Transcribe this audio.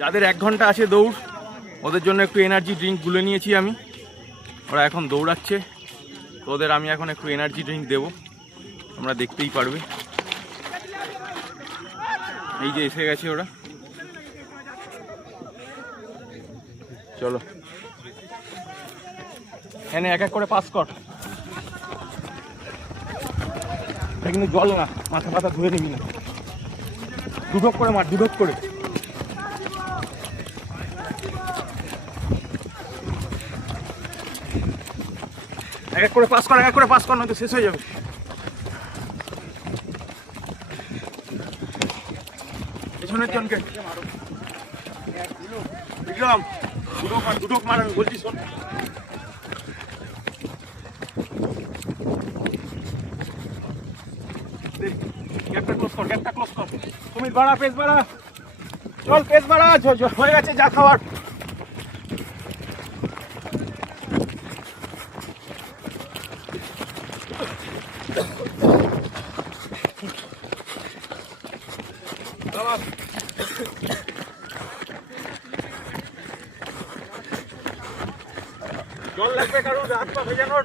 যাদের 1 ঘন্টা আছে দৌড়, ওদের জন্য একটু এনার্জি ড্রিঙ্ক গুলে নিয়েছি আমি। ওরা এখন দৌড়াচ্ছে, তো ওদের আমি এখন একটু এনার্জি ড্রিঙ্ক দেবো, তোমরা দেখতেই পারবে। এই যে এসে গেছে ওরা, চলো এনে এক এক করে পাস কর। কিন্তু জল না, মাথা ফাথা ধুয়ে নিবি না, দুঢক করে মার, দুঢক করে। এক এক করে পাস কর, এক এক করে পাস কর, নয়তো শেষ হয়ে যাবে। পেছনের জনকে বিক্রম দুঢক মার, আমি বলছি শোন। গ্যাপটা ক্লোজ কর, গ্যাপটা ক্লোজ কর। সুমিত বাড়া, পেস বাড়া, চল পেস বাড়া, হয়ে গেছে যা খাওয়ার। জল লাগবে কারণ হাত পা ভেজানোর।